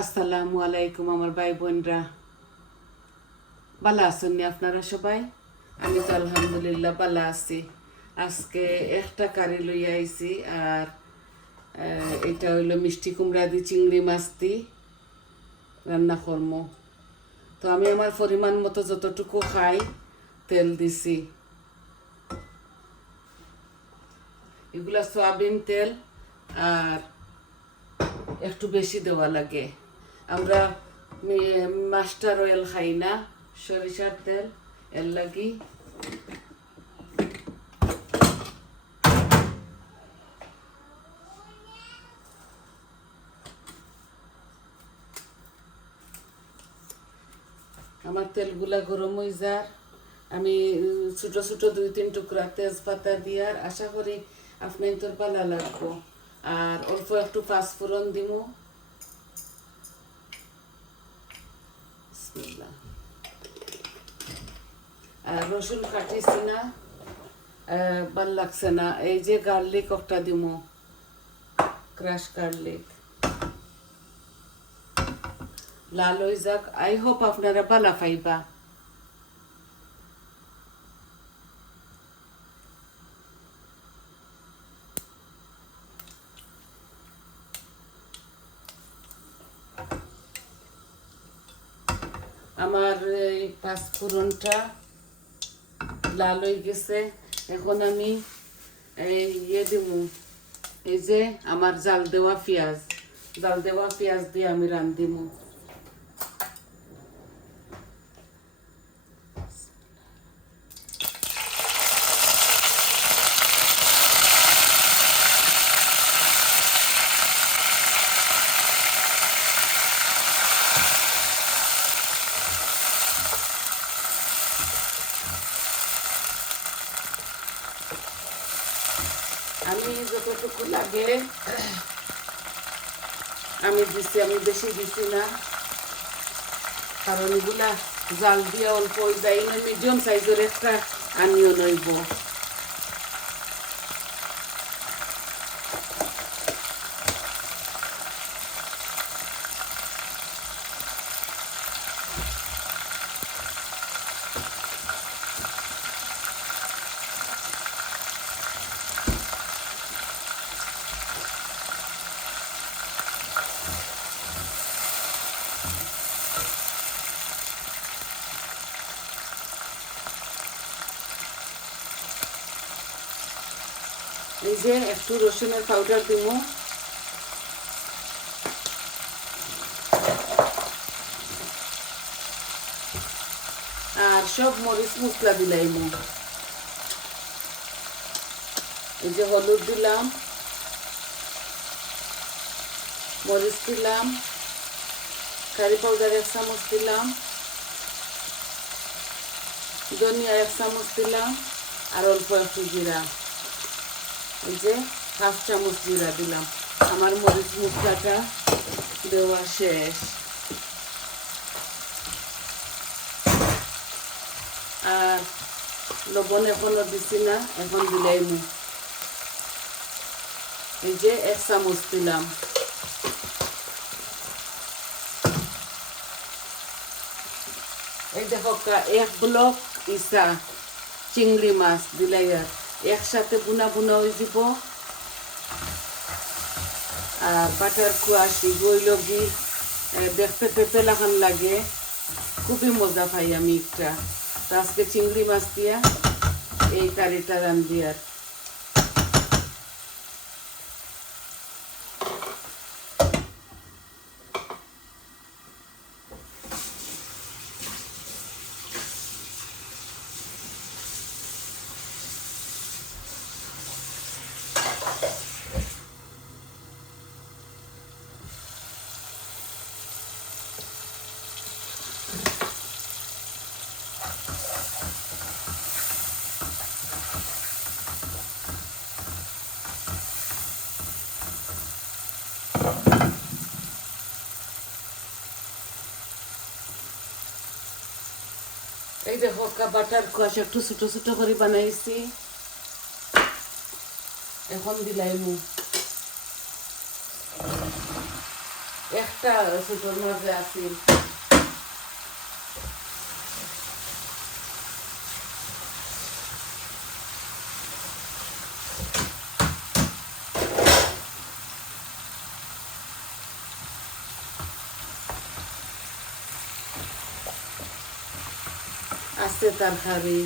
আসসালামু আলাইকুম আমার ভাই বোনরা, ভালো আছেন নি আপনারা সবাই? আমি তো আলহামদুলিল্লাহ ভালো আছি। আজকে একটা কারি লইয়া আইছি, আর এটা হইলো মিষ্টি কুমড়া দি চিংড়ি মাছ দি রান্না করম। তো আমি আমার পরিমাণ মতো যতটুকু খাই তেল দিছি। এগুলা সয়াবিন তেল, আর একটু বেশি দেওয়া লাগে। আমরা মাস্টার অয়েল খাই না, সরিষার তেল, এর লাগি আমার তেলগুলা গরম হয়ে যার আমি ছোট ছোট 2-3 টুকরা তেজপাতা দিয়ার আশা করি আপনি তোর পালা লাগবো। আর অল্প একটু পাঁচফোড়ন দিমু। বিসমিল্লাহ। আর রসুন কাটিছি না, ভাল লাগছে না, এই যে গার্লিক একটা দিমু, ক্রাশ গার্লিক। লাল হয়ে যাক, আই হোপ আপনারা পালা পাইবা। আমার এই পাঁচফোড়নটা লাল হয়ে গেছে। এখন আমি দিমু, এই যে আমার জাল দেওয়া পেঁয়াজ দিয়ে আমি রান্ধিমু। আমি যতটুকু লাগে আমি দিছি, আমি বেশি দিছি না, কারণ এগুলা জাল দিয়ে অল্প হয়ে যায়। মিডিয়াম সাইজের একটা আনিও নইব। এই যে একটু রসুনের পাউডার দিব, আর সব মরিচ মশলা দিলাম। এই যে হলুদ দিলাম, মরিচ দিলাম, কারি পাউডার 1 চামচ দিলাম, ধনিয়া 1 চামচ দিলাম, আর অল্প একটু জিরা, এই যে 1/2 চামচ জিরা দিলাম। আমার মরিচ মশলাটা দেওয়া শেষ। আর লবণ এখনো দিছি না, এখন দিলাম। এই যে 1 চামচ দিলাম। এই দেখো 1 ব্লক ইসা চিংড়ি মাছ দিলাই, আর একসাথে বুনা হয়ে যাব। আর বাটার কুয়াশি গইল গি দেখতে পেঁপে লাগান লাগে, খুবই মজা পাই আমি একটা। তো আজকে চিংড়ি মাছ দিয়া এই কারিটা রান্ধি। আর এই দেখো বাটার কুয়াশা একটু ছোট ছোট করে বানাইছি, এখন দিলাইমু। একটা ছোটোর মাঝে আসিল। আছে তরকারি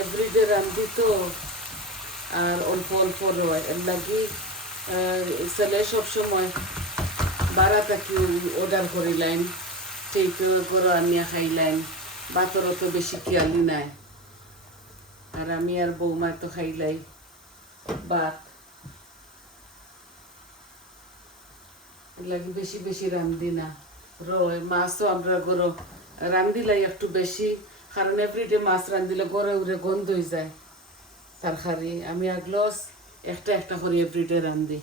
এভরিডে রান্ধি তো, আর অল্প অল্প রয় এর লাগি ছেলে সবসময় বারা থাকি অর্ডার করিলাম, সেইটা করে আনিয়া খাইলাম। বাতর তো বেশি খেয়ালি নাই, আর আমি আর বৌমা তো খাইলাই ভাত, এর লাগি বেশি বেশি রান্ধি না। রয় মাছও আমরা গরো রান্ধিলাই একটু বেশি, কারণ এভরিডে মাছ রান্ধিলে গড়ে উড়ে গন্ধ হয়ে যায় তরকারি। আমি আগলস একটা একটা করে এভরিডে রান্ধি।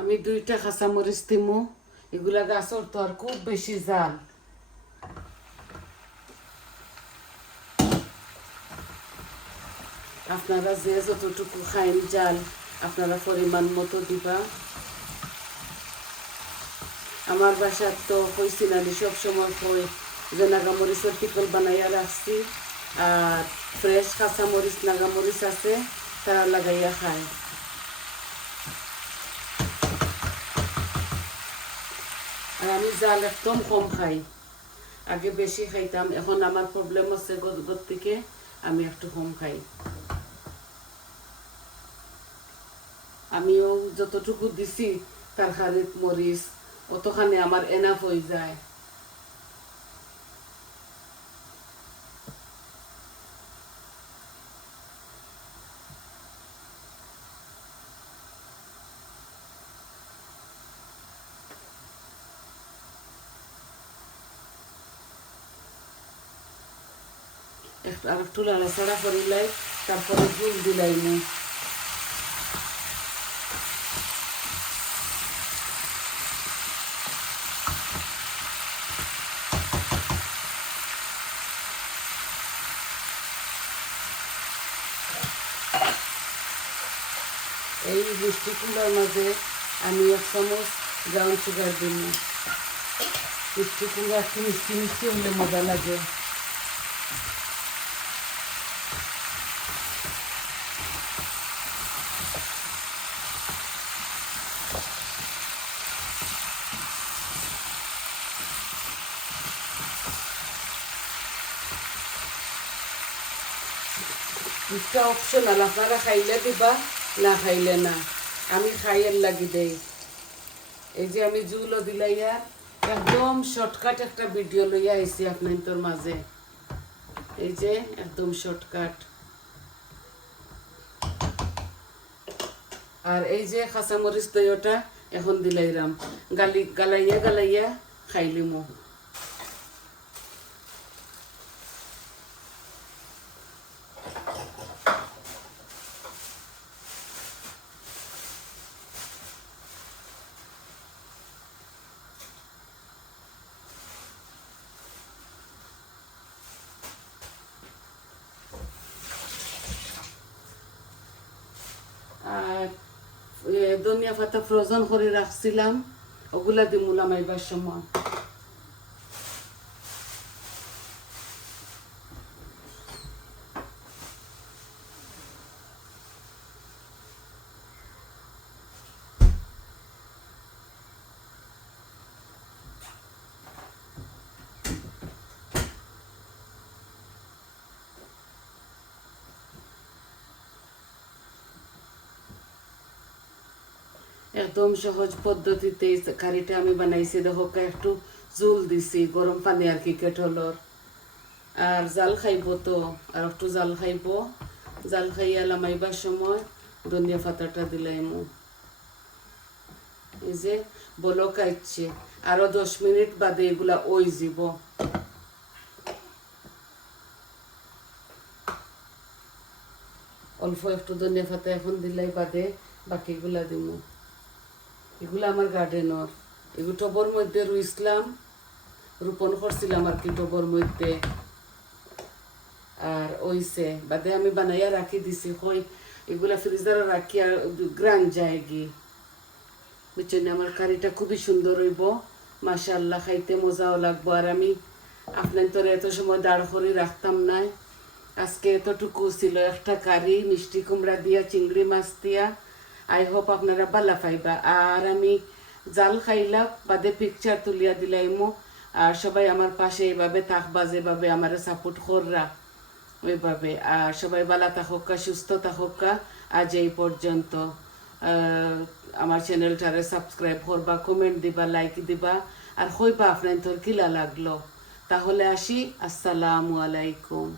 আমি 2টা কাঁচামরিচ দিমু, এগুলা গাছর তো আর খুব বেশি জাল। আপনারা যে যতটুকু খাইন জাল আপনারা পরিমাণ মতো দিবা। আমার বাসার তো কইছি না সবসময় কই যে নাগামরিচের পিকল বানাইয়া রাখছি, আর ফ্রেশ কাঁচামরিচ নাগামরিচ আছে তারা লাগাইয়া খায়। আর আমি জাল একদম কম খাই, আগে বেশি খাইতাম, এখন আমার প্রবলেম আছে গত থেকে আমি একটু কম খাই। আমিও যতটুকু দিছি তরকারিত মরিচ অতখানি আমার এনাফ হয়ে যায়। আর একটু লাড়াচাড়া করিলাই, তারপরে ফুল দিলাই না। এই মিষ্টি কুমড়ার মাঝে আমি 1 চামচ ব্রাউন সুগার দিন। মিষ্টি কুমড়া একটু মিষ্টি মিষ্টি হলে মজা লাগে। মিষ্টা অপশনাল, আপনারা খাইলে দিবা না খাইলে না, আমি খাইয়ের লাগি দেই। এই যে আমি জুলও দিলাইয়া একদম শর্টকাট একটা ভিডিও লইয়া আইছি আপনার মাঝে, এই যে একদম শর্টকাট। আর এই যে কাঁচামরিচ দইটা এখন দিলাইরাম, গালাইয়া গালাইয়া খাইলিমো। আর ধনিয়া পাতা ফ্রোজন করে রাখছিলাম, ওগুলা দিমুলাম আইবার সময়। একদম সহজ পদ্ধতিতে এই কারিটা আমি বানাইছি। দেখো একটু জোল দিছি, গরম পানি আর কি কেটলর। আর জাল খাইব তো, আর একটু জাল খাইব। জাল খাইয়া লামাইবার সময় ধনিয়া পাতাটা দিলাইমু। এই যে বলক আইছে, আরো 10 মিনিট বাদে এগুলা ওই যাব। অল্প একটু ধনিয়া পাতা এখন দিলাই বাদে বাকিগুলা দিমু। এগুলো আমার গার্ডেনর, এগুলো টবর মধ্যে রুইছিলাম, রোপণ করছিলাম আর কি টবর মধ্যে। আর ওইসে বাদে আমি বানাইয়া রাখি দিছি, হয় এগুলা ফ্রিজারে রাখি আর গ্রান যায় গি। বুঝছেন, আমার কারিটা খুবই সুন্দর হইব, মাশাআল্লাহ, খাইতে মজাও লাগবো। আর আমি আপনার তোর এত সময় দাঁড় করে রাখতাম না, আজকে এতটুকু ছিল একটা কারি মিষ্টি কুমড়া দিয়া, চিংড়ি মাছ দিয়া। আই হোপ আপনারা ভালো পাইবা। আর আমি জাল খাইলাম বাদে পিকচার তুলিয়া দিলাইমো। আর সবাই আমার পাশে এইভাবে থাকবা, যেভাবে আমার সাপোর্ট কররা ওইভাবে। আর সবাই ভালো থাকুকা, সুস্থ থাকুকা। আজ এই পর্যন্ত। আমার চ্যানেলটারে সাবস্ক্রাইব করবা, কমেন্ট দিবা, লাইক দিবা, আর হইবা আপনার তোর কিলা লাগলো। তাহলে আসি, আসসালামু আলাইকুম।